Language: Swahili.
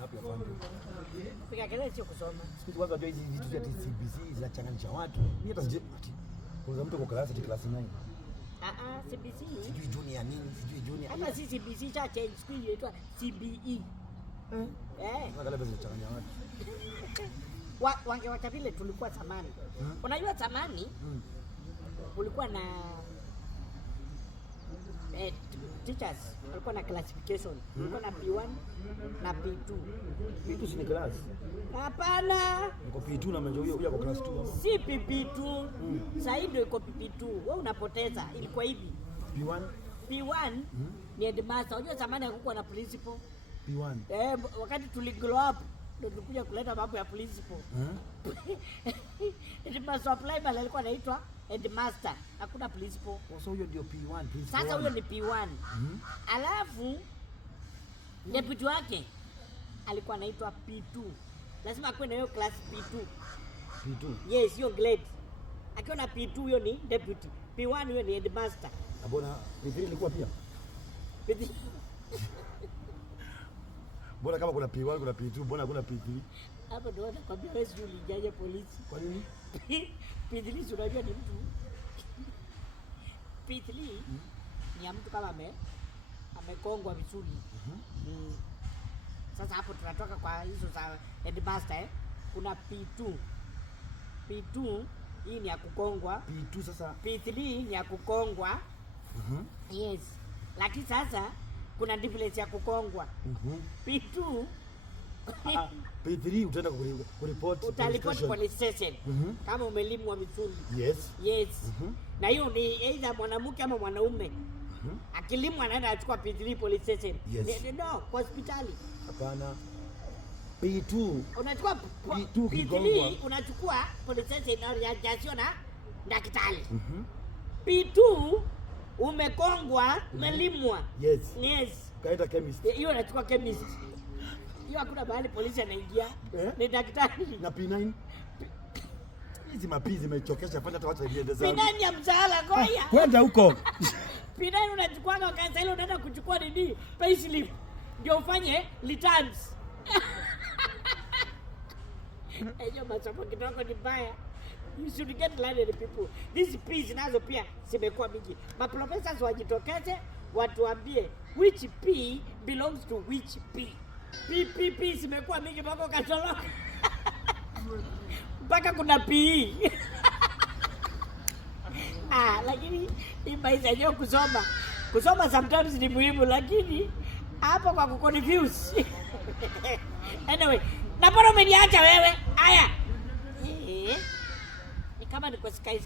Hapo afande. Piga kelele sio kusoma. Siku kwanza ndio hizi vitu vya CBC zinachanganya watu. Mimi hata sije kuna mtu kwa klasi 9. CBC. Sijui junior nini, sijui junior. Hata si CBC cha change siku hiyo inaitwa CBE. Angalia basi zinachanganya watu. Wangewacha vile tulikuwa zamani. Unajua zamani kulikuwa na teachers walikuwa na classification. Kulikuwa na P1 na P2. P2 si class. Hapana. Niko P2 na mmoja huyo kwa class 2. Si P2. Sasa ndio iko P2. Wewe unapoteza. Ilikuwa hivi. P1 ni headmaster. Unajua zamani hakukuwa na principal. P1. Wakati tuligrow up ndio tulikuja kuleta mambo ya principal. Headmaster primary alikuwa anaitwa headmaster. Hakuna principal. So huyo ndio P1 principal. Sasa huyo ni P1. Alafu deputy wake alikuwa anaitwa P2. Lazima akuwe na hiyo class P2. P2. Yes, hiyo grade. Akiwa na P2 huyo ni deputy. P1 huyo ni headmaster. Mbona P3 ilikuwa pia? Mbona kama kuna P1 kuna P2, mbona kuna P3? Hapo ndio nakwambia wewe sio ulijaje polisi. Kwa nini? P3 unajua ni mtu. P3 ni ya mtu kama amekongwa vizuri. Sasa hapo tunatoka kwa hizo za headmaster kuna P2. P2 hii ni ya kukongwa. P2 sasa. P3 ni ya kukongwa. Yes. Lakini sasa kuna difference ya kukongwa. P2 P3 utaenda kuripoti. Utalipoti police station. Kama umelimwa vizuri. Yes. Na hiyo ni either mwanamke ama mwanaume. Akilimwa anaenda achukua P3 police station. No, kwa hospitali. Hapana. P2 unachukua P3 unachukua police station na daktari. P2 umekongwa, umelimwa. Yes. Kaenda chemist. Hiyo unachukua chemist. Hiyo hakuna mahali polisi anaingia. Ni daktari. Na P9 hizi mapizi zimechokesha, fanya hata watu waende zao. P9 ya mzala goya. Kwenda huko. P9 unachukua kwa kansa ile unaenda kuchukua nini? Payslip. Ndio ufanye returns. Hiyo masomo kidogo ni mbaya. You should get learned people. These P's nazo pia zimekuwa mingi. Maprofessors wajitokeze watuambie which P belongs to which P. P zimekuwa mingi mpaka katoloka. Mpaka kuna P. Lakini hii maisha yenyewe kusoma sometimes ni muhimu, lakini hapo kwa kuconfuse. Anyway, na bora umeniacha wewe. Haya. Ni kama niko sky